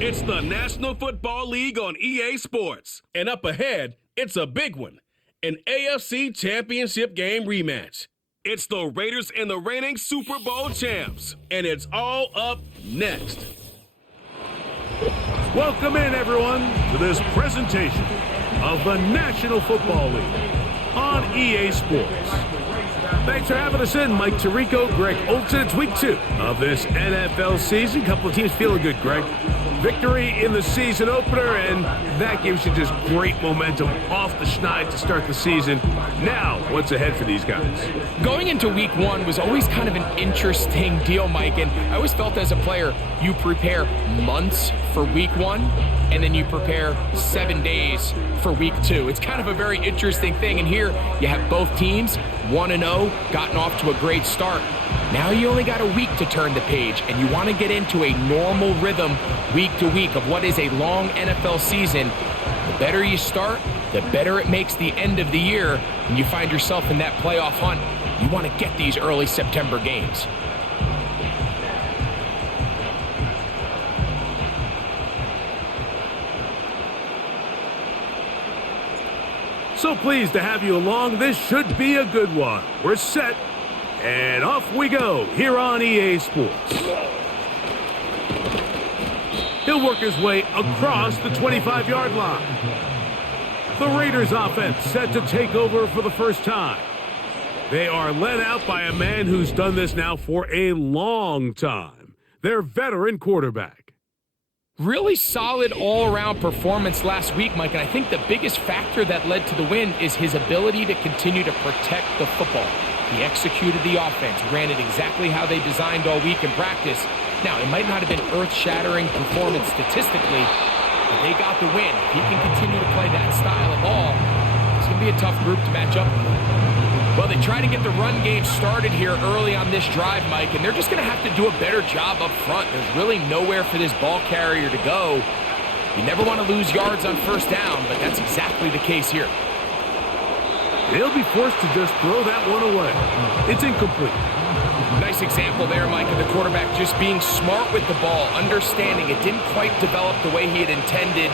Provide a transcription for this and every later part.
It's the National Football League on EA Sports. And up ahead, it's a big one. An AFC Championship game rematch. It's the Raiders and the reigning Super Bowl champs. And it's all up next. Welcome in, everyone, to this presentation of the National Football League on EA Sports. Thanks for having us in, Mike Tirico, Greg Olsen. It's week 2 of this NFL season. Couple of teams feeling good, Greg. Victory in the season opener, and that gives you just great momentum off the schneid to start the season. Now, what's ahead for these guys? Going into week 1 was always kind of an interesting deal, Mike, and I always felt as a player, you prepare months for week 1, and then you prepare 7 days for week 2. It's kind of a very interesting thing, and here you have both teams 1-0, gotten off to a great start. Now you only got a week to turn the page, and you want to get into a normal rhythm week to week of what is a long NFL season. The better you start, the better it makes the end of the year, and you find yourself in that playoff hunt. You want to get these early September games. So pleased to have you along. This should be a good one. We're set, and off we go here on EA Sports. He'll work his way across the 25-yard line. The Raiders offense set to take over for the first time. They are led out by a man who's done this now for a long time. Their veteran quarterback. Really solid all-around performance last week, Mike, and I think the biggest factor that led to the win is his ability to continue to protect the football. He executed the offense, ran it exactly how they designed all week in practice. Now, it might not have been earth-shattering performance statistically, but they got the win. If he can continue to play that style of ball, it's going to be a tough group to match up with. Well, they try to get the run game started here early on this drive, Mike, and they're just going to have to do a better job up front. There's really nowhere for this ball carrier to go. You never want to lose yards on first down, but that's exactly the case here. They'll be forced to just throw that one away. It's incomplete. Nice example there, Mike, of the quarterback just being smart with the ball, understanding it didn't quite develop the way he had intended.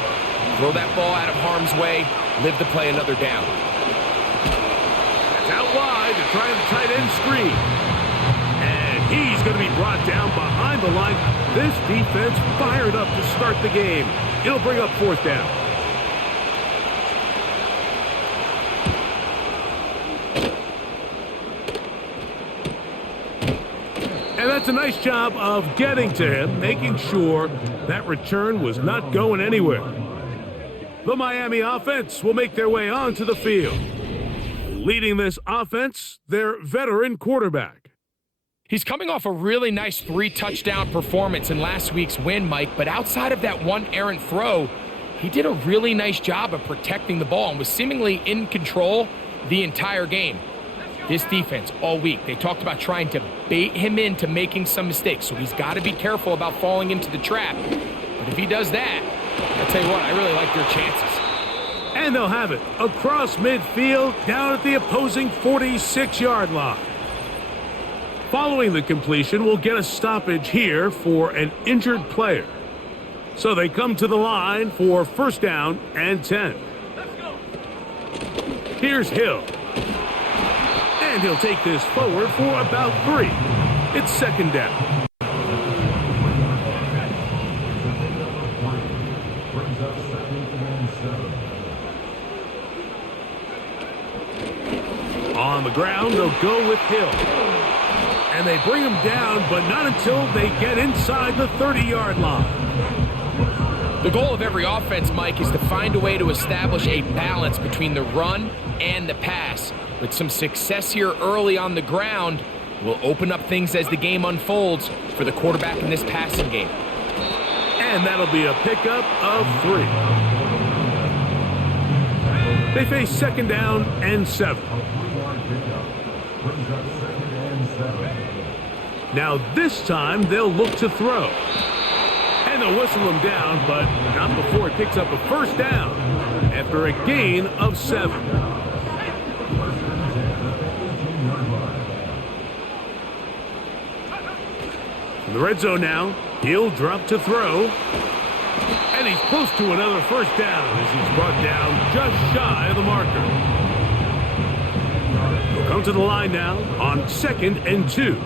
Throw that ball out of harm's way, live to play another down. Out wide to try the tight end screen. And he's going to be brought down behind the line. This defense fired up to start the game. It'll bring up fourth down. And that's a nice job of getting to him, making sure that return was not going anywhere. The Miami offense will make their way onto the field. Leading this offense, their veteran quarterback. He's coming off a really nice 3-touchdown performance in last week's win, Mike, but outside of that one errant throw, he did a really nice job of protecting the ball and was seemingly in control the entire game. This defense, all week, they talked about trying to bait him into making some mistakes, so he's got to be careful about falling into the trap. But if he does that, I'll tell you what, I really like their chances. And they'll have it across midfield down at the opposing 46-yard line. Following the completion, we'll get a stoppage here for an injured player. So they come to the line for first down and 10. Here's Hill. And he'll take this forward for about 3. It's second down. On the ground, they'll go with Hill. And they bring him down, but not until they get inside the 30-yard line. The goal of every offense, Mike, is to find a way to establish a balance between the run and the pass. With some success here early on the ground, will open up things as the game unfolds for the quarterback in this passing game. And that'll be a pickup of 3. They face second down and 7. Now this time they'll look to throw. And they'll whistle him down, but not before he picks up a first down after a gain of 7. In the red zone now, He'll drop to throw. And he's close to another first down as he's brought down just shy of the marker. He'll come to the line now on 2nd and 2.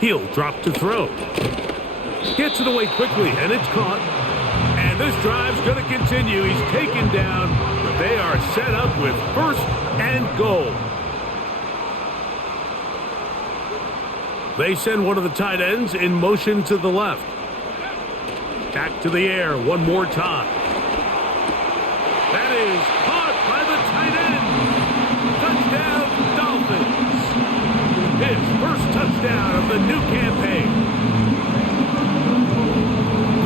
He'll drop to throw. Gets it away quickly, and it's caught. And this drive's going to continue. He's taken down, but they are set up with 1st and goal. They send one of the tight ends in motion to the left. Back to the air one more time. That is caught by the tight end. Touchdown, Dolphins. His first touchdown of the new campaign.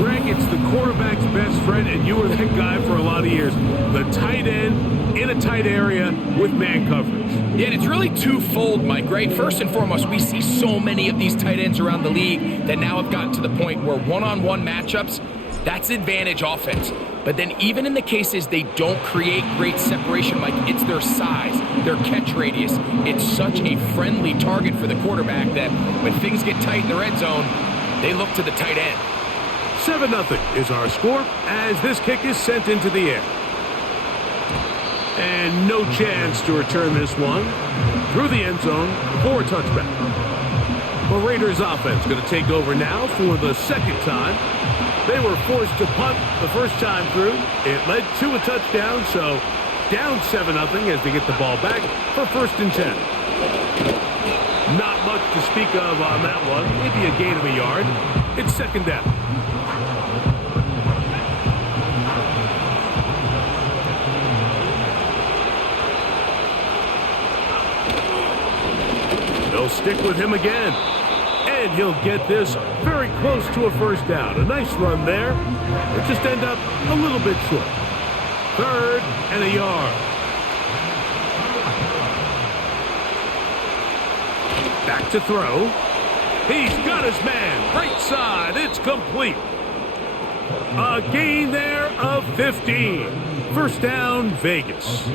Greg, it's the quarterback's best friend, and you were that guy for a lot of years. The tight end in a tight area with man coverage. Yeah, and it's really twofold, Mike, right? First and foremost, we see so many of these tight ends around the league that now have gotten to the point where one-on-one matchups, that's advantage offense. But then even in the cases they don't create great separation, Mike, it's their size, their catch radius. It's such a friendly target for the quarterback that when things get tight in the red zone, they look to the tight end. 7-0 is our score as this kick is sent into the air. And no chance to return this one through the end zone for a touchback. The Raiders offense going to take over now for the second time. They were forced to punt the first time through. It led to a touchdown, so down 7-0 as they get the ball back for 1st and 10. Not much to speak of on that one. Maybe a gain of a yard. It's 2nd down. They'll stick with him again. And he'll get this very close to a first down. A nice run there. It just end up a little bit short. 3rd and a yard. Back to throw. He's got his man. Right side. It's complete. A gain there of 15. First down, Vegas.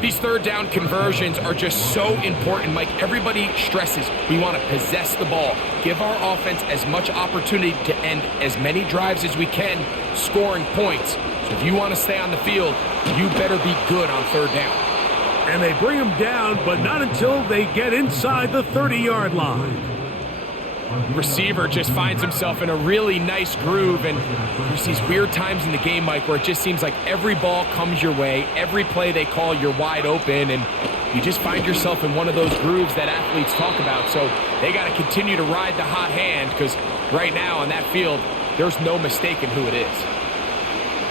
These 3rd down conversions are just so important, Mike. Everybody stresses we want to possess the ball, give our offense as much opportunity to end as many drives as we can, scoring points. So if you want to stay on the field, you better be good on 3rd down. And they bring him down, but not until they get inside the 30-yard line. Receiver just finds himself in a really nice groove, and there's these weird times in the game, Mike, where it just seems like every ball comes your way, every play they call, you're wide open, and you just find yourself in one of those grooves that athletes talk about. So they got to continue to ride the hot hand, because right now on that field, there's no mistaking who it is.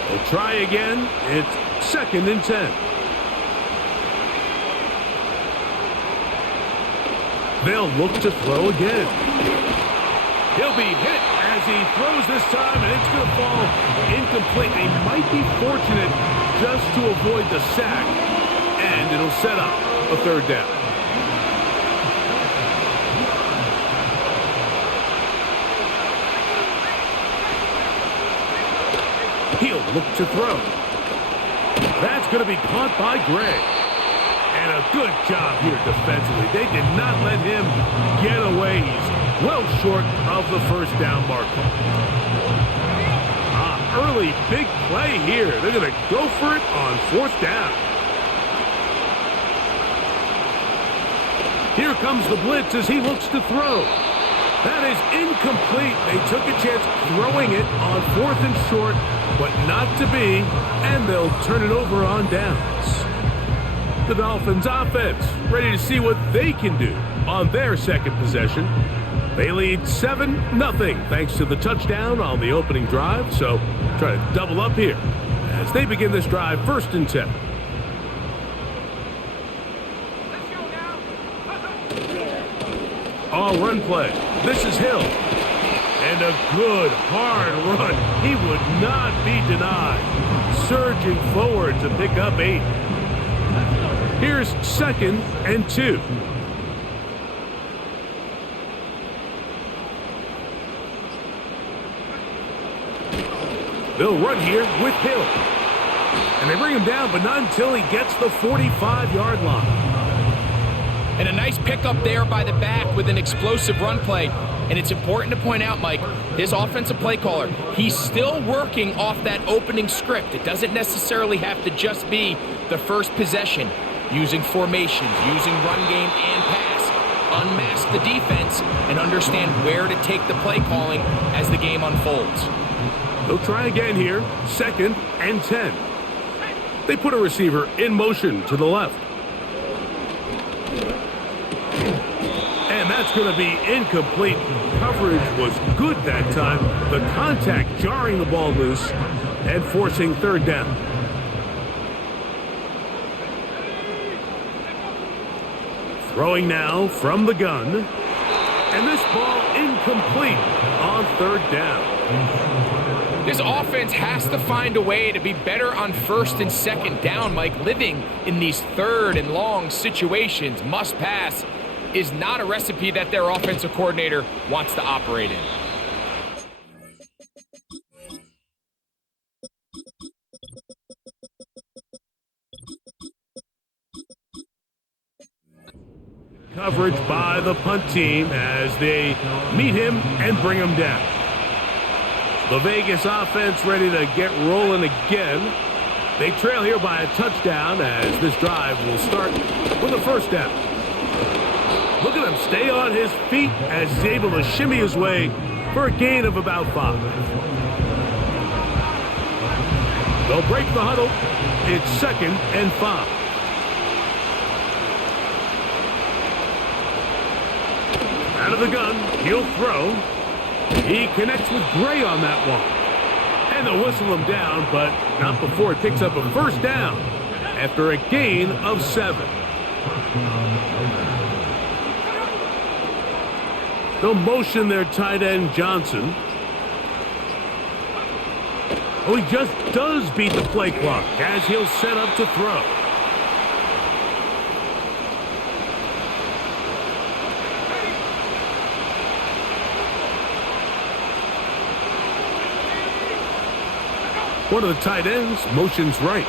They'll try again. It's 2nd and 10. They'll look to throw again. He'll be hit as he throws this time, and it's going to fall incomplete. They might be fortunate just to avoid the sack, and it'll set up a 3rd down. He'll look to throw. That's going to be caught by Gray. And a good job here defensively. They did not let him get away. He's well short of the first down marker. Early big play here. They're going to go for it on 4th down. Here comes the blitz as he looks to throw. That is incomplete. They took a chance throwing it on 4th and short, but not to be, and they'll turn it over on downs. The Dolphins offense ready to see what they can do on their 2nd possession. They lead 7-0 thanks to the touchdown on the opening drive. So try to double up here as they begin this drive 1st and 10. All run play. This is Hill. And a good hard run. He would not be denied. Surging forward to pick up 8. Here's 2nd and 2. They'll run here with Hill. And they bring him down, but not until he gets the 45-yard line. And a nice pickup there by the back with an explosive run play. And it's important to point out, Mike, his offensive play caller, he's still working off that opening script. It doesn't necessarily have to just be the first possession. Using formations, using run game and pass. Unmask the defense and understand where to take the play calling as the game unfolds. They'll try again here. 2nd and 10. They put a receiver in motion to the left. And that's going to be incomplete. Coverage was good that time. The contact jarring the ball loose and forcing 3rd down. Throwing now from the gun. And this ball incomplete on 3rd down. This offense has to find a way to be better on 1st and 2nd down, Mike. Living in these 3rd and long situations, must pass, is not a recipe that their offensive coordinator wants to operate in. Coverage by the punt team as they meet him and bring him down. The Vegas offense ready to get rolling again. They trail here by a touchdown as this drive will start with a 1st down. Look at him stay on his feet as he's able to shimmy his way for a gain of about 5. They'll break the huddle. It's 2nd and 5. Out of the gun, he'll throw. He connects with Gray on that one. And they'll whistle him down, but not before it picks up a 1st down after a gain of 7. They'll motion their tight end, Johnson. Oh, he just does beat the play clock as he'll set up to throw. One of the tight ends motions right.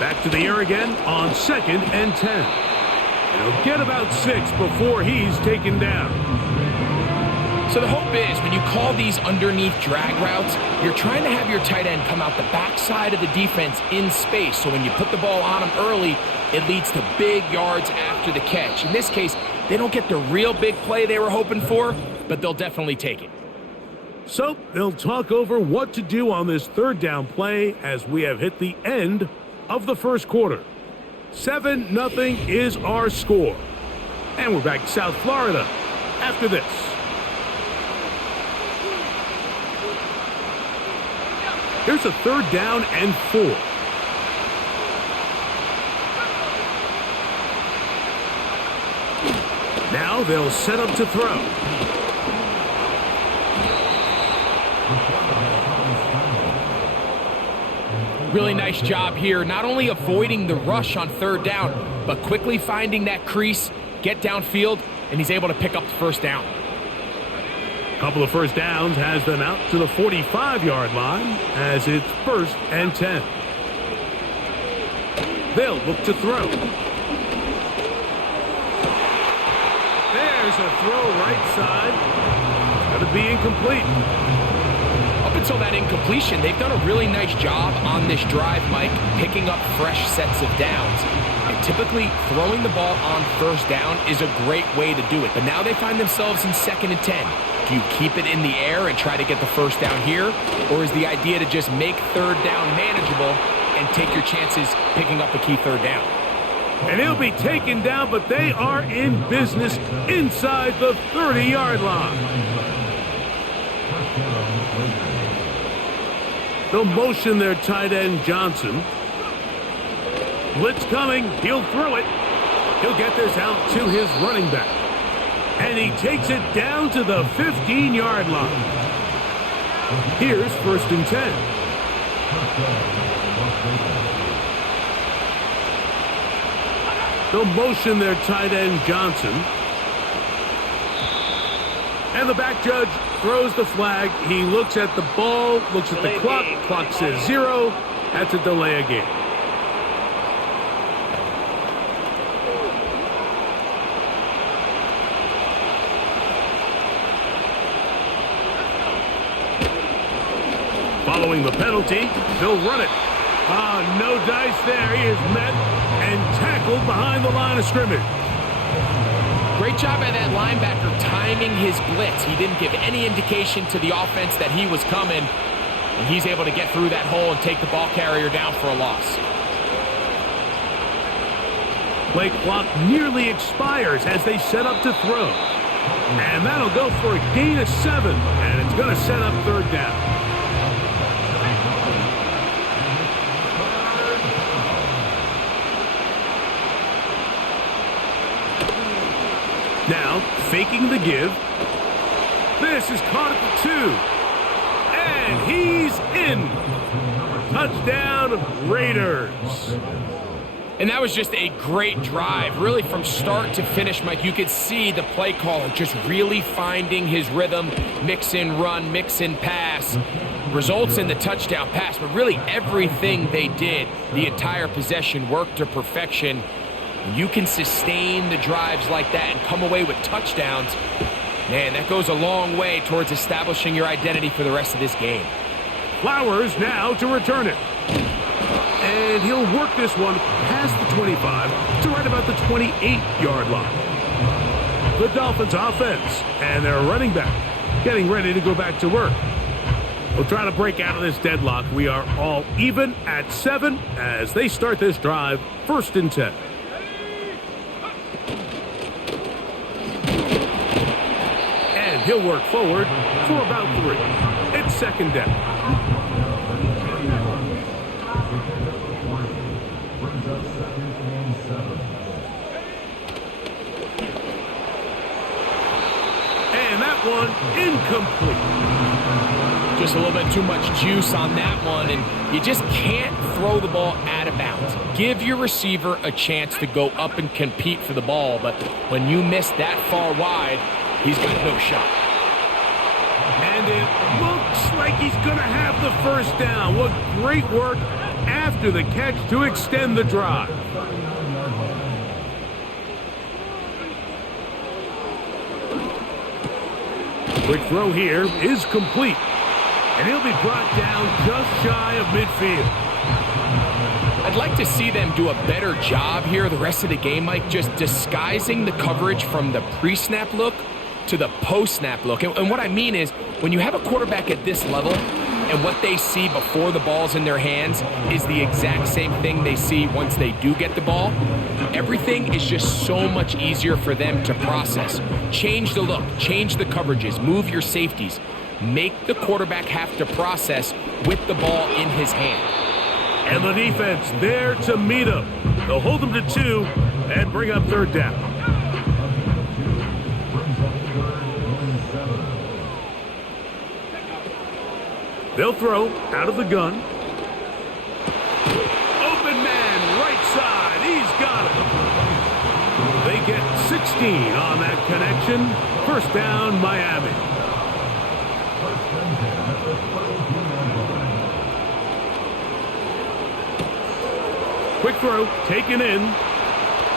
Back to the air again on 2nd and 10. And he'll get about 6 before he's taken down. So the hope is when you call these underneath drag routes, you're trying to have your tight end come out the backside of the defense in space. So when you put the ball on him early, it leads to big yards after the catch. In this case, they don't get the real big play they were hoping for, but they'll definitely take it. So they'll talk over what to do on this 3rd down play as we have hit the end of the 1st quarter. 7-0 is our score. And we're back to South Florida after this. Here's a 3rd down and 4. Now they'll set up to throw. Really nice job here, not only avoiding the rush on 3rd down, but quickly finding that crease, get downfield, and he's able to pick up the 1st down. Couple of 1st downs has them out to the 45-yard line as it's 1st and 10. They'll look to throw. There's a throw right side. It's going to be incomplete. Up until that incompletion, they've done a really nice job on this drive, Mike, picking up fresh sets of downs. And typically, throwing the ball on 1st down is a great way to do it. But now they find themselves in 2nd and 10. Do you keep it in the air and try to get the 1st down here? Or is the idea to just make 3rd down manageable and take your chances picking up a key 3rd down? And he'll be taken down, but they are in business inside the 30-yard line. They'll motion their tight end, Johnson. Blitz coming. He'll throw it. He'll get this out to his running back. And he takes it down to the 15-yard line. Here's 1st and 10. They'll motion their tight end, Johnson. And the back judge throws the flag. He looks at the ball, looks at the clock. Clock says 0. That's a delay of game. Following the penalty, they'll run it. No dice there. He is met and tackled behind the line of scrimmage. Great job by that linebacker timing his blitz. He didn't give any indication to the offense that he was coming, and he's able to get through that hole and take the ball carrier down for a loss. Play clock nearly expires as they set up to throw. And that'll go for a gain of 7, and it's going to set up third down. Now, faking the give. This is caught at the 2. And he's in. Touchdown, Raiders. And that was just a great drive. Really, from start to finish, Mike, you could see the play caller just really finding his rhythm. Mix in run, mix in pass. Results in the touchdown pass. But really, everything they did, the entire possession, worked to perfection. You can sustain the drives like that and come away with touchdowns. Man, that goes a long way towards establishing your identity for the rest of this game. Flowers now to return it. And he'll work this one past the 25 to right about the 28-yard line. The Dolphins offense and their running back getting ready to go back to work. We'll try to break out of this deadlock. We are all even at 7 as they start this drive, 1st and 10. And he'll work forward for about 3. It's 2nd down. And that one incomplete. Just a little bit too much juice on that one, and you just can't throw the ball out of bounds. Give your receiver a chance to go up and compete for the ball, but when you miss that far wide, he's got no shot. And it looks like he's going to have the 1st down. What great work after the catch to extend the drive. Quick throw here is complete. And he'll be brought down just shy of midfield. I'd like to see them do a better job here the rest of the game, Mike, just disguising the coverage from the pre-snap look to the post-snap look. And what I mean is, when you have a quarterback at this level and what they see before the ball's in their hands is the exact same thing they see once they do get the ball, everything is just so much easier for them to process. Change the look, change the coverages, move your safeties. Make the quarterback have to process with the ball in his hand. And the defense there to meet him. They'll hold him to 2 and bring up 3rd down. They'll throw out of the gun. Open man, right side. He's got it. They get 16 on that connection. 1st down, Miami. Quick throw, taken in.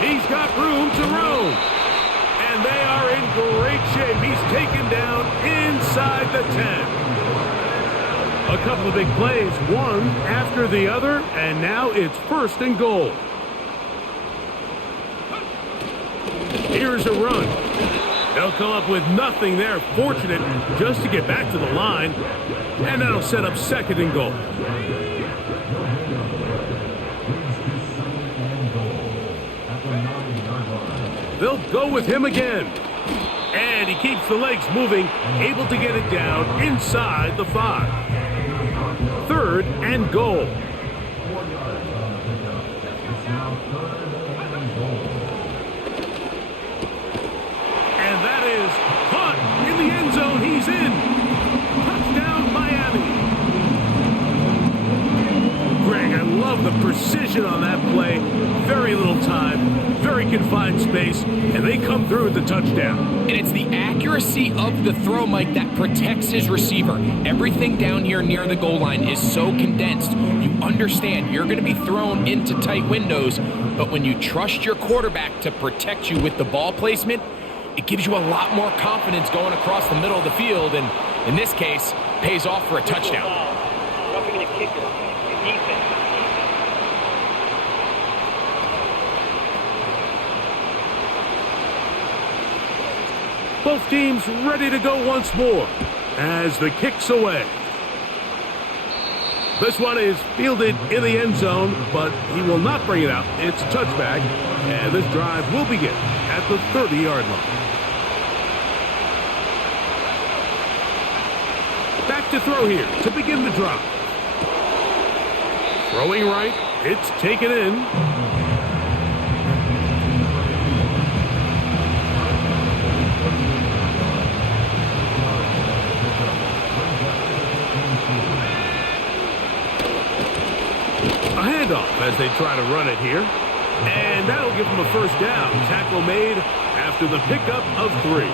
He's got room to roam. And they are in great shape. He's taken down inside the 10. A couple of big plays, one after the other, and now it's 1st and goal. Here's a run. They'll come up with nothing there. Fortunate just to get back to the line. And that'll set up 2nd and goal. They'll go with him again. And he keeps the legs moving, able to get it down inside the 5. 3rd and goal. And that is caught in the end zone. He's in. Touchdown, Miami. Greg, I love the precision on that play. Very little time, very confined space, and they come through with the touchdown. And it's the accuracy of the throw, Mike, that protects his receiver. Everything down here near the goal line is so condensed. You understand you're going to be thrown into tight windows, but when you trust your quarterback to protect you with the ball placement, it gives you a lot more confidence going across the middle of the field, and in this case, pays off for a touchdown. kicker, the defense. Both teams ready to go once more as the kick's away. This one is fielded in the end zone, but he will not bring it out. It's a touchback, and this drive will begin at the 30-yard line. Back to throw here to begin the drive. Throwing right, it's taken in. A handoff as they try to run it here. And that'll give them a first down. Tackle made after the pickup of 3.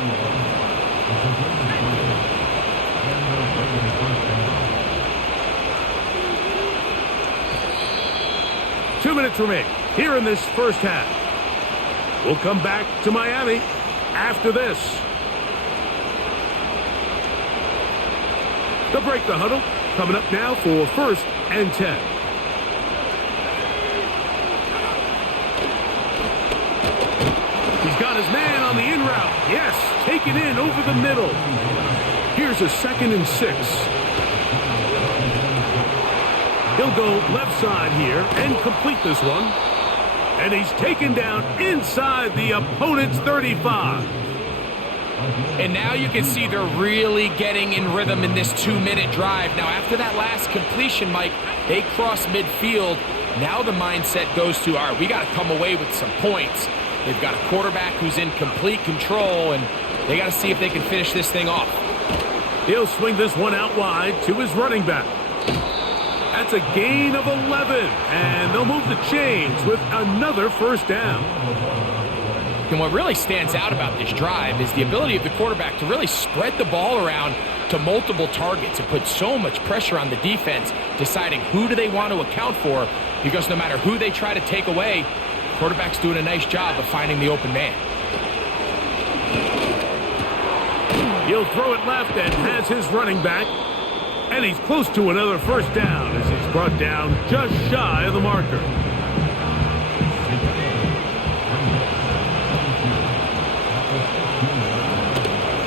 Two minutes remain here in this first half. We'll come back to Miami after this. They'll break the huddle. Coming up now for 1st and 10. He's got his man on the in route. Yes, taken in over the middle. Here's a 2nd and 6. He'll go left side here and complete this one. And he's taken down inside the opponent's 35. And now you can see they're really getting in rhythm in this 2-minute drive. Now, after that last completion, Mike, they cross midfield. Now the mindset goes to, all right, we got to come away with some points. They've got a quarterback who's in complete control, and they got to see if they can finish this thing off. He'll swing this one out wide to his running back. That's a gain of 11, and they'll move the chains with another first down. And what really stands out about this drive is the ability of the quarterback to really spread the ball around to multiple targets and put so much pressure on the defense, deciding who do they want to account for, because no matter who they try to take away, quarterback's doing a nice job of finding the open man. He'll throw it left and has his running back. And he's close to another first down as he's brought down just shy of the marker.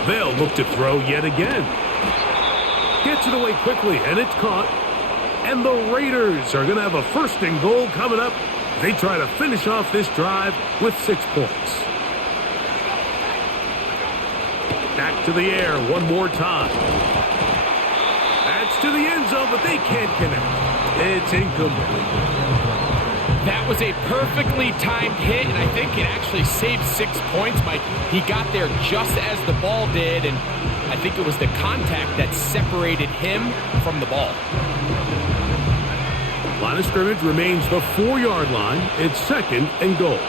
They'll look to throw yet again. Gets it away quickly, and it's caught. And the Raiders are going to have a 1st and goal coming up. They try to finish off this drive with 6 points. Back to the air one more time. That's to the end zone, but they can't connect. It's incomplete. That was a perfectly timed hit, and I think it actually saved 6 points, Mike. He got there just as the ball did, and I think it was the contact that separated him from the ball. Line of scrimmage remains the 4-yard line. It's 2nd and goal.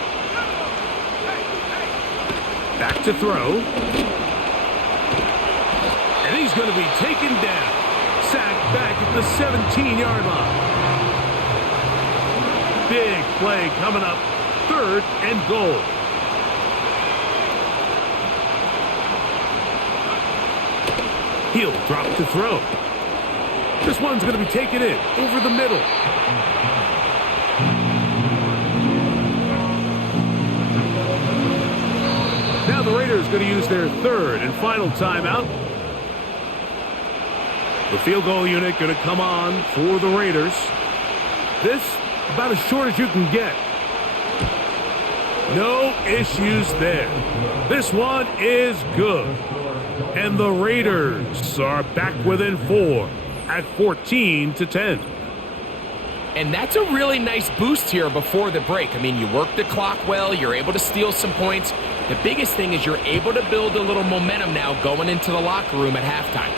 Back to throw. And he's going to be taken down. Sacked back at the 17-yard line. Big play coming up. 3rd and goal. He'll drop to throw. This one's going to be taken in over the middle. Now the Raiders going to use their 3rd and final timeout. The field goal unit going to come on for the Raiders. This about as short as you can get. No issues there. This one is good. And the Raiders are back within 4 at 14-10. And that's a really nice boost here before the break. I mean, you work the clock well, you're able to steal some points. The biggest thing is you're able to build a little momentum now going into the locker room at halftime.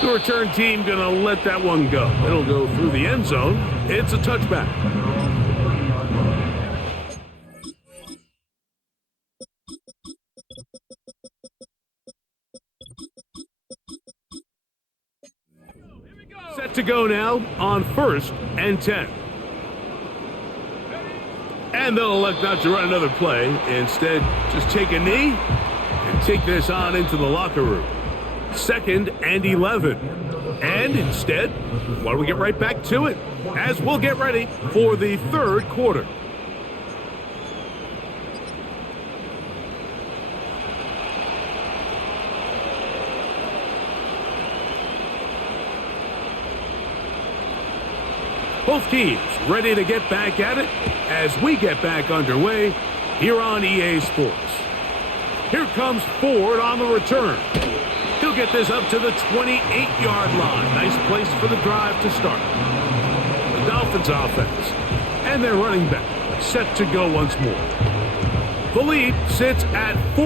The return team going to let that one go. It'll go through the end zone. It's a touchback. Set to go now on 1st and 10. And they'll elect not to run another play. Instead, just take a knee and take this on into the locker room. 2nd and 11. And instead, why don't we get right back to it as we'll get ready for the third quarter. Both teams ready to get back at it as we get back underway here on EA Sports. Here comes Ford on the return. He'll get this up to the 28-yard line. Nice place for the drive to start. The Dolphins offense and their running back set to go once more. The lead sits at 4,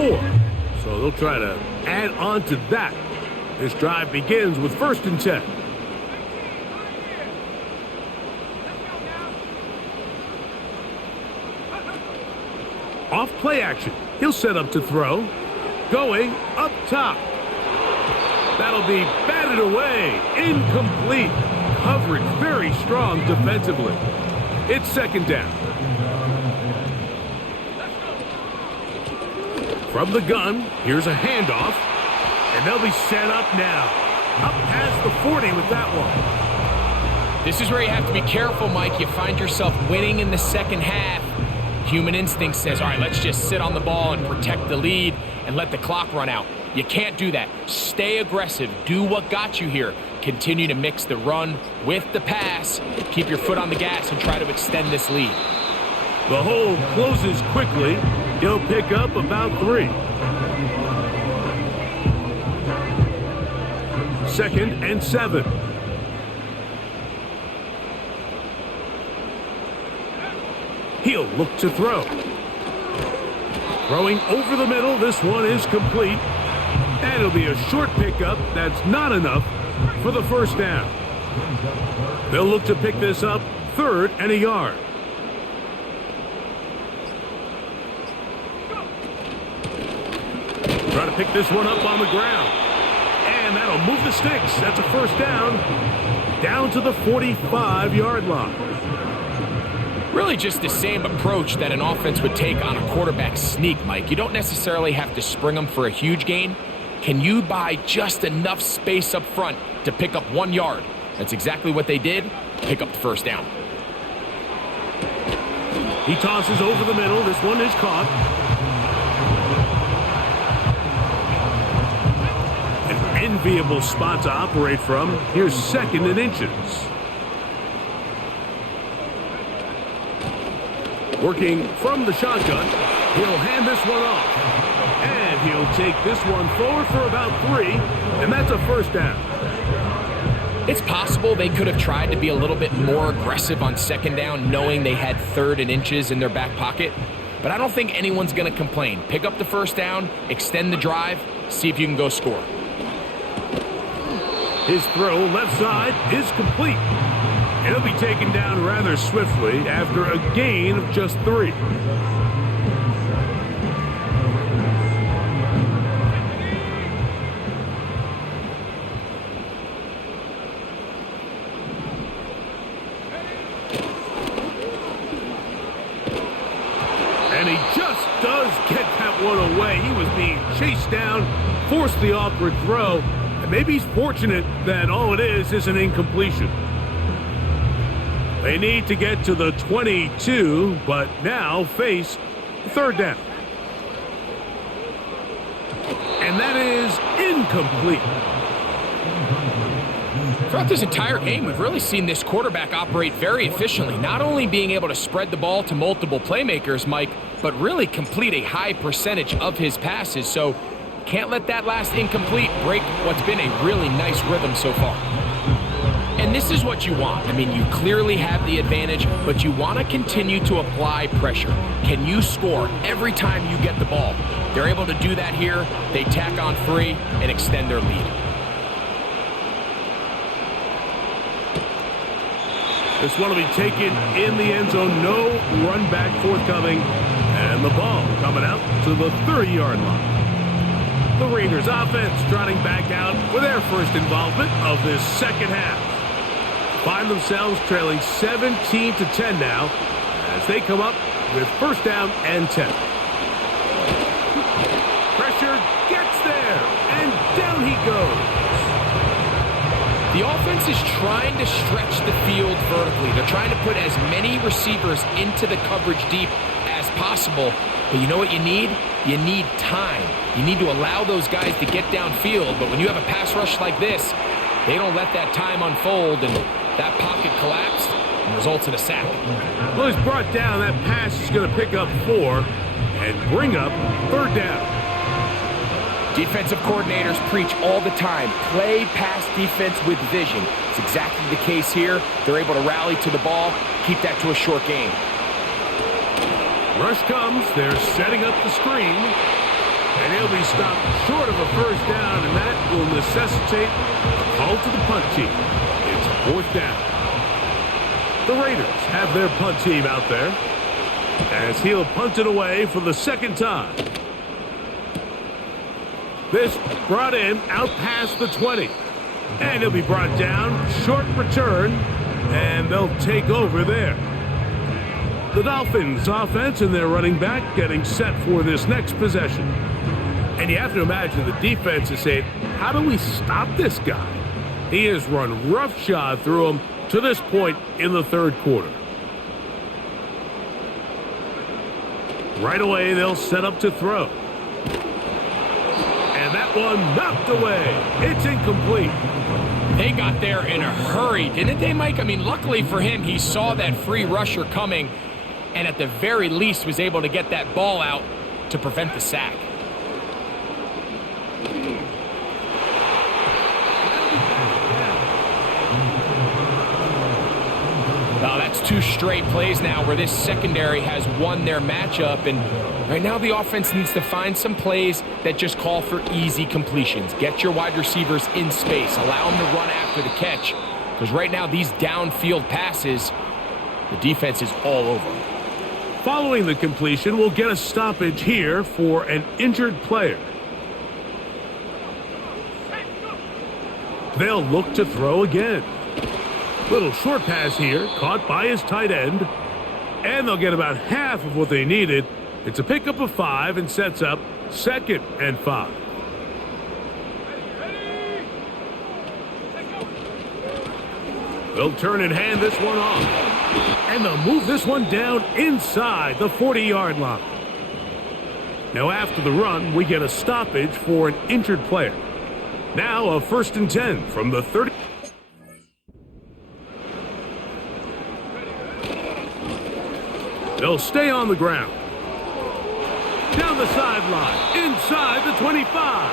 so they'll try to add on to that. This drive begins with 1st and 10. Off play action. He'll set up to throw. Going up top. That'll be batted away. Incomplete. Coverage very strong defensively. It's 2nd down. From the gun, here's a handoff. And they'll be set up now. Up past the 40 with that one. This is where you have to be careful, Mike. You find yourself winning in the second half. Human instinct says, all right, let's just sit on the ball and protect the lead and let the clock run out. You can't do that. Stay aggressive. Do what got you here. Continue to mix the run with the pass. Keep your foot on the gas and try to extend this lead. The hole closes quickly. He'll pick up about 3. 2nd and 7. He'll look to throw. Throwing over the middle. This one is complete. And it'll be a short pickup. That's not enough for the 1st down. They'll look to pick this up 3rd and a yard. Try to pick this one up on the ground. And that'll move the sticks. That's a 1st down. Down to the 45-yard line. Really just the same approach that an offense would take on a quarterback sneak, Mike. You don't necessarily have to spring them for a huge gain. Can you buy just enough space up front to pick up 1 yard? That's exactly what they did. Pick up the 1st down. He tosses over the middle. This one is caught. An enviable spot to operate from. Here's 2nd and inches. Working from the shotgun, he'll hand this one off. And he'll take this one forward for about 3, and that's a 1st down. It's possible they could have tried to be a little bit more aggressive on 2nd down, knowing they had 3rd and inches in their back pocket. But I don't think anyone's going to complain. Pick up the 1st down, extend the drive, see if you can go score. His throw left side is complete. He'll be taken down rather swiftly after a gain of just 3. And he just does get that one away. He was being chased down, forced the awkward throw, and maybe he's fortunate that all it is an incompletion. They need to get to the 22, but now face 3rd down. And that is incomplete. Throughout this entire game, we've really seen this quarterback operate very efficiently, not only being able to spread the ball to multiple playmakers, Mike, but really complete a high percentage of his passes. So can't let that last incomplete break what's been a really nice rhythm so far. And this is what you want. I mean, you clearly have the advantage, but you want to continue to apply pressure. Can you score every time you get the ball? They're able to do that here. They tack on 3 and extend their lead. This one will be taken in the end zone. No run back forthcoming. And the ball coming out to the 30-yard line. The Raiders offense trotting back out for their first involvement of this second half. Find themselves trailing 17-10 now as they come up with 1st down and 10. Pressure gets there, and down he goes. The offense is trying to stretch the field vertically. They're trying to put as many receivers into the coverage deep as possible. But you know what you need? You need time. You need to allow those guys to get downfield. But when you have a pass rush like this, they don't let that time unfold, and that pocket collapsed and results in a sack. Well, he's brought down. That pass is going to pick up 4 and bring up 3rd down. Defensive coordinators preach all the time, play pass defense with vision. It's exactly the case here. They're able to rally to the ball, keep that to a short game. Rush comes. They're setting up the screen. And he'll be stopped short of a 1st down, and that will necessitate a call to the punt team. It's 4th down. The Raiders have their punt team out there as he'll punt it away for the 2nd time. This brought in out past the 20. And he'll be brought down, short return, and they'll take over there. The Dolphins offense and their running back getting set for this next possession. And you have to imagine the defense is saying, how do we stop this guy? He has run roughshod through him to this point in the 3rd quarter. Right away, they'll set up to throw. And that one knocked away. It's incomplete. They got there in a hurry, didn't they, Mike? I mean, luckily for him, he saw that free rusher coming and at the very least was able to get that ball out to prevent the sack. Now that's 2 straight plays now where this secondary has won their matchup, and right now the offense needs to find some plays that just call for easy completions. Get your wide receivers in space. Allow them to run after the catch, because right now these downfield passes, the defense is all over. Following the completion, we'll get a stoppage here for an injured player. They'll look to throw again. Little short pass here, caught by his tight end. And they'll get about half of what they needed. It's a pickup of 5 and sets up 2nd and 5. They'll turn and hand this one off. And they'll move this one down inside the 40-yard line. Now after the run, we get a stoppage for an injured player. Now a 1st and 10 from the 30. They'll stay on the ground. Down the sideline, inside the 25.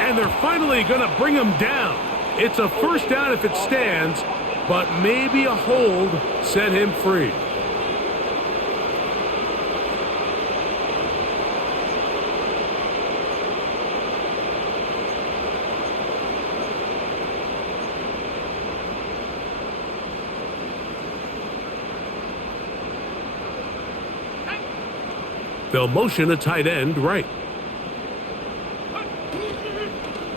And they're finally going to bring him down. It's a 1st down if it stands, but maybe a hold set him free. They'll motion a tight end right.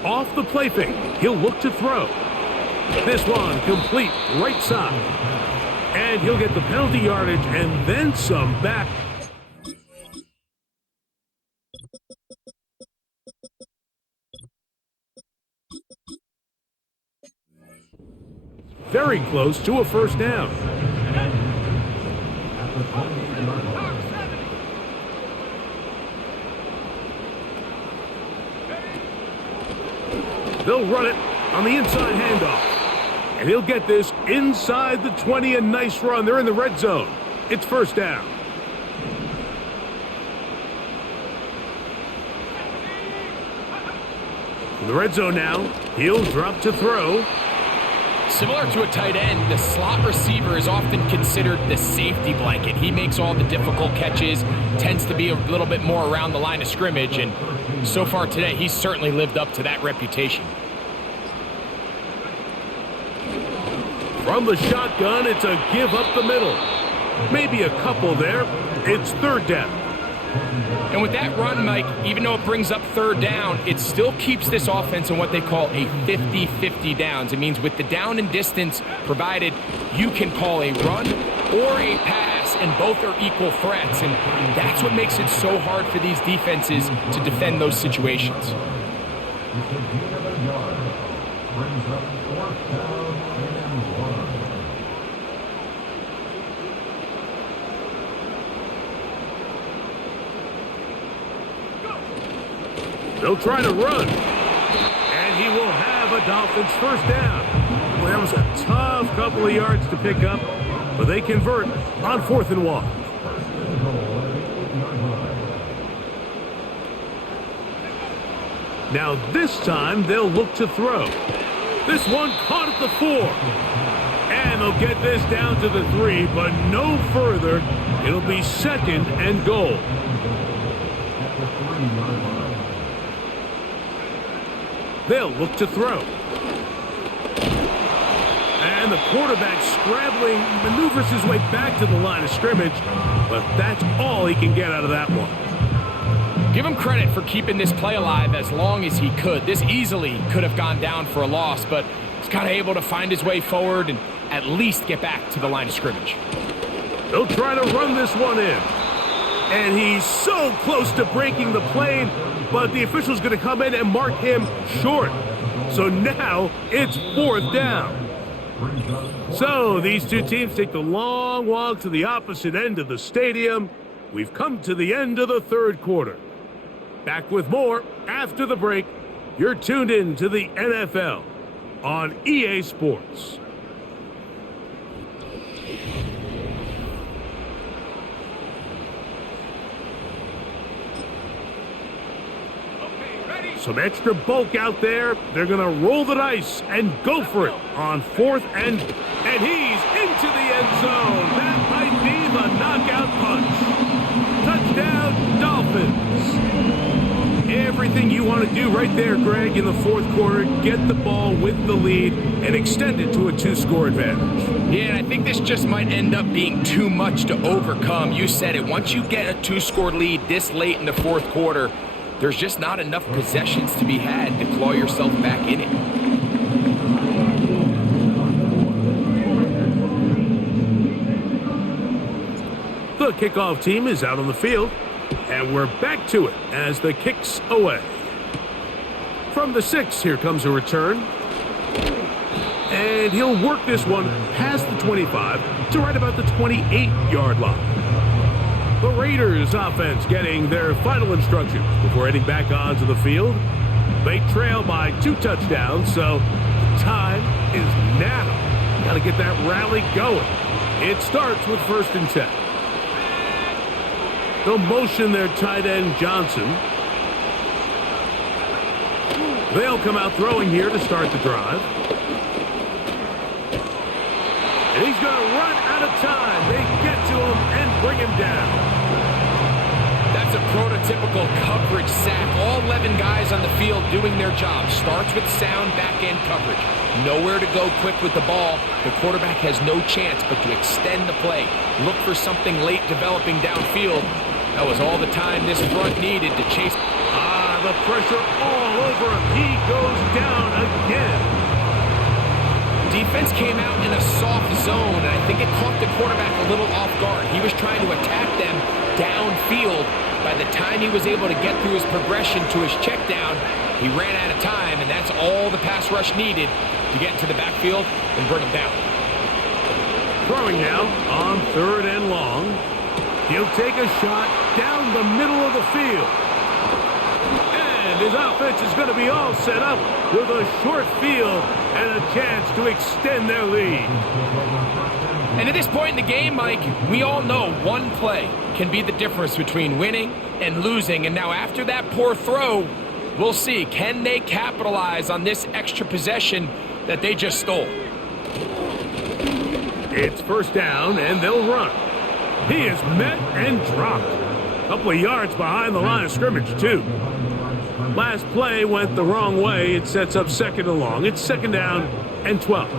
Off the play fake, he'll look to throw. This one complete right side. And he'll get the penalty yardage and then some back. Very close to a 1st down. They'll run it on the inside handoff. And he'll get this inside the 20. A nice run. They're in the red zone. It's 1st down. In the red zone now. He'll drop to throw. Similar to a tight end, the slot receiver is often considered the safety blanket. He makes all the difficult catches, tends to be a little bit more around the line of scrimmage, and so far today, he's certainly lived up to that reputation. From the shotgun, it's a give up the middle. Maybe a couple there. It's 3rd down. And with that run, Mike, even though it brings up 3rd down, it still keeps this offense in what they call a 50-50 downs. It means with the down and distance provided, you can call a run or a pass, and both are equal threats. And that's what makes it so hard for these defenses to defend those situations. They'll try to run. And he will have a Dolphins first down. Well, that was a tough couple of yards to pick up, but they convert on 4th and 1. Now this time they'll look to throw. This one caught at the 4. And they'll get this down to the 3, but no further. It'll be 2nd and goal. They'll look to throw. And the quarterback scrambling, maneuvers his way back to the line of scrimmage, but that's all he can get out of that one. Give him credit for keeping this play alive as long as he could. This easily could have gone down for a loss, but he's kind of able to find his way forward and at least get back to the line of scrimmage. They'll try to run this one in. And he's so close to breaking the plane, but the official's going to come in and mark him short. So now it's 4th down. So these two teams take the long walk to the opposite end of the stadium. We've come to the end of the 3rd quarter. Back with more after the break. You're tuned in to the NFL on EA Sports. Some extra bulk out there. They're going to roll the dice and go for it on 4th and he's into the end zone. That might be the knockout punch. Touchdown, Dolphins. Everything you want to do right there, Greg, in the 4th quarter. Get the ball with the lead and extend it to a 2-score advantage. Yeah, and I think this just might end up being too much to overcome. You said it. Once you get a 2-score lead this late in the 4th quarter, there's just not enough possessions to be had to claw yourself back in it. The kickoff team is out on the field, and we're back to it as the kick's away. From the 6, here comes a return. And he'll work this one past the 25 to right about the 28-yard line. The Raiders offense getting their final instructions before heading back onto the field. They trail by 2 touchdowns, so the time is now. Got to get that rally going. It starts with 1st and 10. They'll motion their tight end Johnson. They'll come out throwing here to start the drive. And he's going to run out of time. They get to him and bring him down. That's a prototypical coverage sack. All 11 guys on the field doing their job. Starts with sound back-end coverage. Nowhere to go quick with the ball. The quarterback has no chance but to extend the play. Look for something late developing downfield. That was all the time this front needed to chase. The pressure all over him. He goes down again. Defense came out in a soft zone, and I think it caught the quarterback a little off guard. He was trying to attack them downfield. By the time he was able to get through his progression to his check down, he ran out of time, and that's all the pass rush needed to get into the backfield and bring him down. Throwing now on 3rd and long. He'll take a shot down the middle of the field. And his offense is going to be all set up with a short field and a chance to extend their lead. And at this point in the game, Mike, we all know one play can be the difference between winning and losing. And now after that poor throw, we'll see, can they capitalize on this extra possession that they just stole? It's 1st down, and they'll run. He is met and dropped. A couple of yards behind the line of scrimmage, too. Last play went the wrong way. It sets up 2nd and long. It's 2nd down and 12.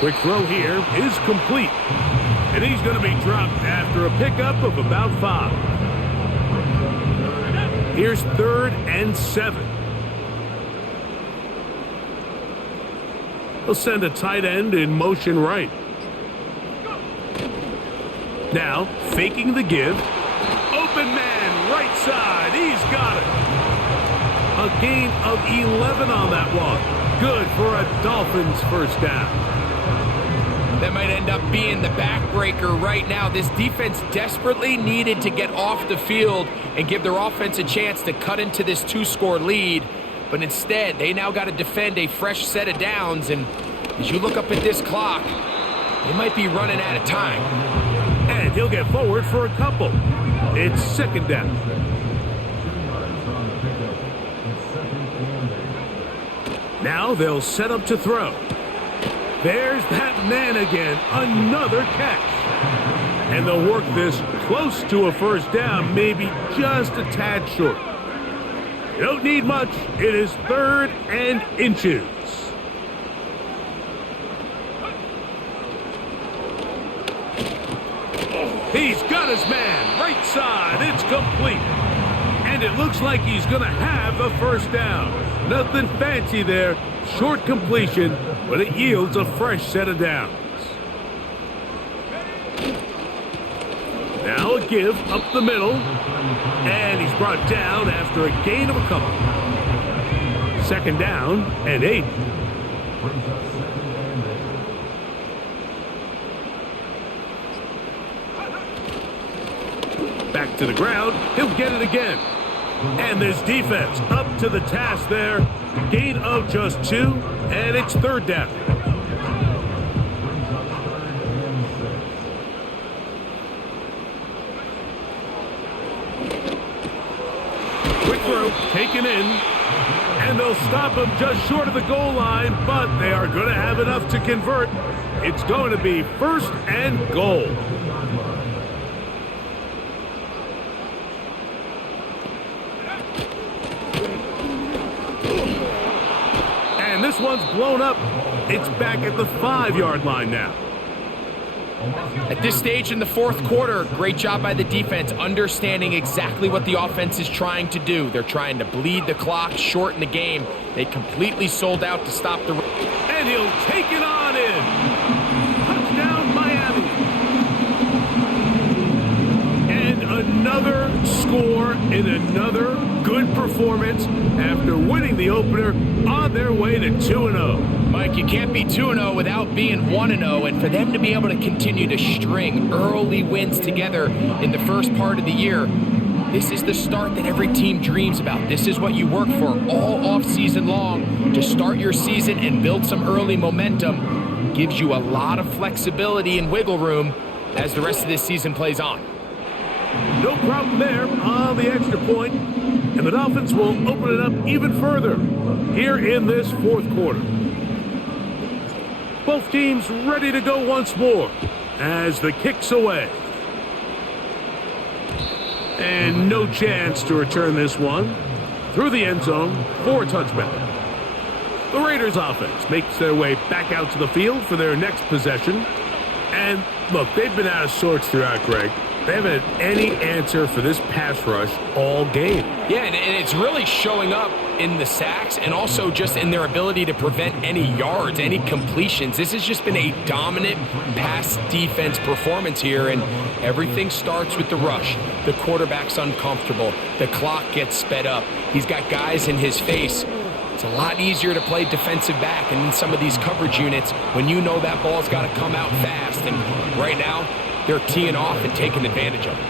Quick throw here is complete. And he's going to be dropped after a pickup of about 5. Here's 3rd and 7. He'll send a tight end in motion right. Now, faking the give. Open man, right side. He's got it. A gain of 11 on that one. Good for a Dolphins first down. That might end up being the backbreaker right now. This defense desperately needed to get off the field and give their offense a chance to cut into this 2-score lead. But instead, they now got to defend a fresh set of downs. And as you look up at this clock, they might be running out of time. And he'll get forward for a couple. It's second down. Now they'll set up to throw. There's that man again, another catch. And they'll work this close to a first down, maybe just a tad short. You don't need much. It is 3rd and inches. He's got his man, right side, it's complete. And it looks like he's going to have the first down. Nothing fancy there, short completion, but it yields a fresh set of downs. Now a give up the middle, and he's brought down after a gain of a couple. Second down and 8. Back to the ground, he'll get it again. And this defense up to the task there. Gain of just 2, and it's 3rd down. Quick throw, taken in. And they'll stop him just short of the goal line, but they are going to have enough to convert. It's going to be 1st and goal. And this one's blown up. It's back at the 5-yard line now. At this stage in the 4th quarter, great job by the defense, understanding exactly what the offense is trying to do. They're trying to bleed the clock, shorten the game. They completely sold out to stop the... And he'll take it on in. Touchdown, Miami. And another score in another good performance after winning the opener on their way to 2-0. Mike, you can't be 2-0 without being 1-0, and for them to be able to continue to string early wins together in the first part of the year, this is the start that every team dreams about. This is what you work for all off-season long, to start your season and build some early momentum. Gives you a lot of flexibility and wiggle room as the rest of this season plays on. No problem there on the extra point, and the Dolphins will open it up even further here in this 4th quarter. Both teams ready to go once more as the kick's away. And no chance to return this one through the end zone for a touchback. The Raiders offense makes their way back out to the field for their next possession. And look, they've been out of sorts throughout, Greg. They haven't had any answer for this pass rush all game. Yeah, and it's really showing up in the sacks and also just in their ability to prevent any yards, any completions. This has just been a dominant pass defense performance here, and everything starts with the rush. The quarterback's uncomfortable. The clock gets sped up. He's got guys in his face. It's a lot easier to play defensive back and in some of these coverage units when you know that ball's got to come out fast. And right now, they're teeing off and taking advantage of it.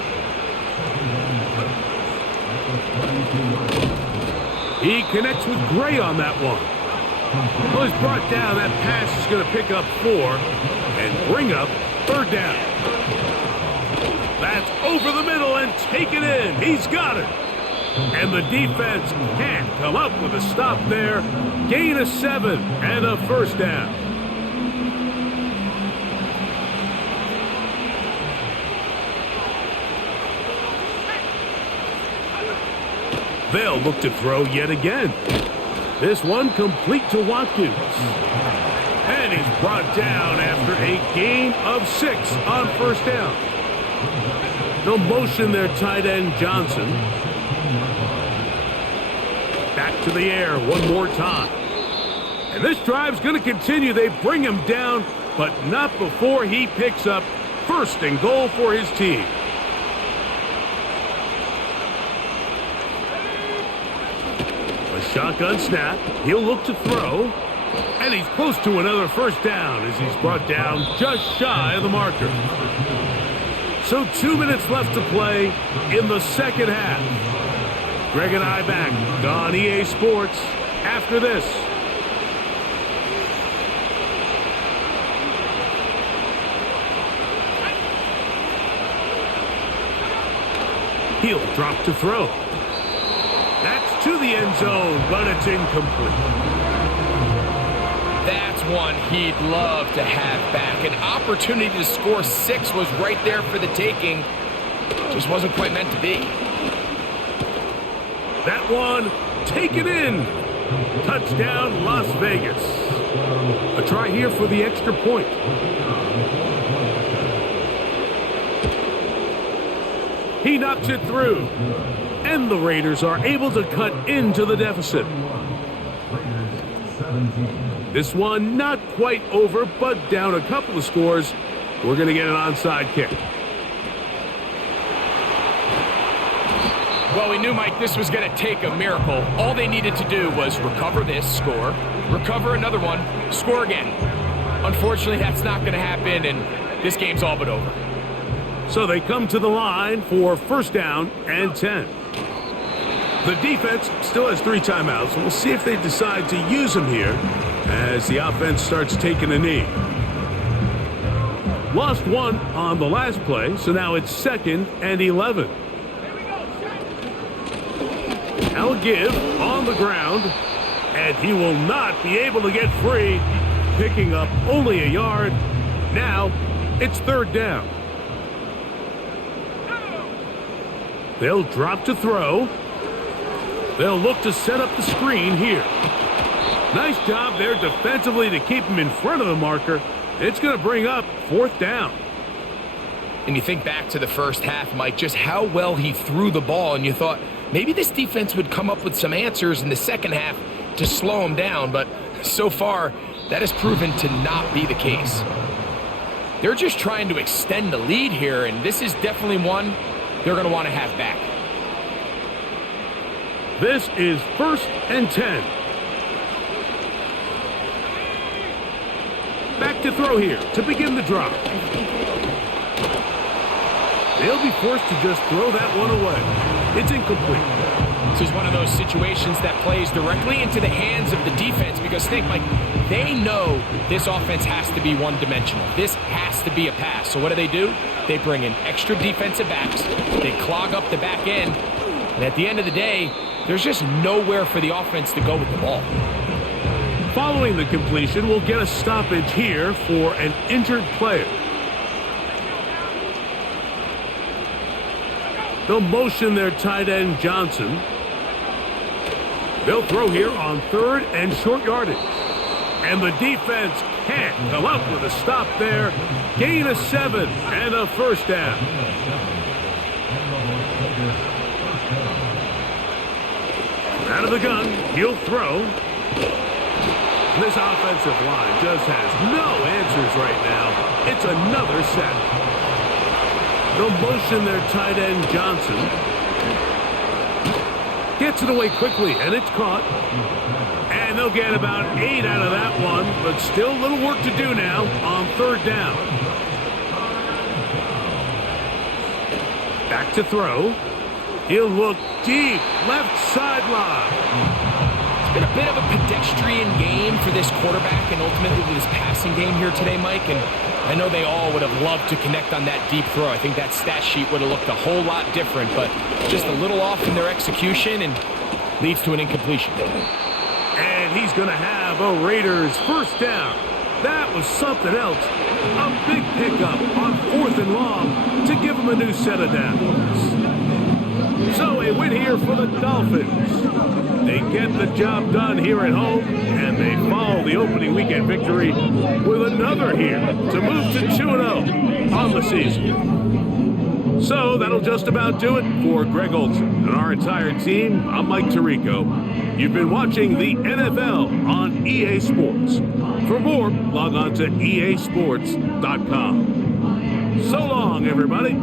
He connects with Gray on that one. Well, he's brought down. That pass is going to pick up 4 and bring up 3rd down. That's over the middle and taken in. He's got it. And the defense can't come up with a stop there. Gain of 7 and a first down. They'll look to throw yet again. This one complete to Watkins. And he's brought down after a gain of 6 on first down. They'll motion their tight end Johnson. Back to the air one more time. And this drive's going to continue. They bring him down, but not before he picks up 1st and goal for his team. Shotgun snap. He'll look to throw. And he's close to another first down as he's brought down just shy of the marker. So 2 minutes left to play in the second half. Greg and I back on EA Sports after this. He'll drop to throw. That's to the end zone, but it's incomplete. That's one he'd love to have back. An opportunity to score 6 was right there for the taking. Just wasn't quite meant to be. That one taken in. Touchdown, Las Vegas. A try here for the extra point. He knocks it through. And the Raiders are able to cut into the deficit. This one not quite over, but down a couple of scores. We're going to get an onside kick. Well, we knew, Mike, this was going to take a miracle. All they needed to do was recover this, score, recover another one, score again. Unfortunately, that's not going to happen, and this game's all but over. So they come to the line for first down and 10. The defense still has 3 timeouts. We'll see if they decide to use them here as the offense starts taking a knee. Lost one on the last play, so now it's 2nd and 11. Now a give on the ground, and he will not be able to get free, picking up only a yard. Now it's 3rd down. They'll drop to throw. They'll look to set up the screen here. Nice job there defensively to keep him in front of the marker. It's going to bring up 4th down. And you think back to the first half, Mike, just how well he threw the ball, and you thought maybe this defense would come up with some answers in the second half to slow him down, but so far that has proven to not be the case. They're just trying to extend the lead here, and this is definitely one they're going to want to have back. This is 1st and 10. Back to throw here to begin the drive. They'll be forced to just throw that one away. It's incomplete. This is one of those situations that plays directly into the hands of the defense because think, Mike, they know this offense has to be one-dimensional. This has to be a pass. So what do? They bring in extra defensive backs. They clog up the back end. And at the end of the day, there's just nowhere for the offense to go with the ball. Following the completion, we'll get a stoppage here for an injured player. They'll motion their tight end, Johnson. They'll throw here on 3rd and short yardage. And the defense can't come up with a stop there. Gain of 7 and a first down. Out of the gun, he'll throw. This offensive line just has no answers right now. It's another sack. They'll motion their tight end, Johnson. Gets it away quickly, and it's caught. And they'll get about 8 out of that one, but still a little work to do now on 3rd down. Back to throw. He'll look deep, left sideline. It's been a bit of a pedestrian game for this quarterback and ultimately this passing game here today, Mike. And I know they all would have loved to connect on that deep throw. I think that stat sheet would have looked a whole lot different, but just a little off in their execution and leads to an incompletion. And he's going to have a Raiders first down. That was something else. A big pickup on 4th and long to give him a new set of downs. So a win here for the Dolphins. They get the job done here at home, and they follow the opening weekend victory with another here to move to 2-0 on the season. So that'll just about do it for Greg Olsen and our entire team. I'm Mike Tirico. You've been watching the NFL on EA Sports. For more, log on to easports.com. So long, everybody.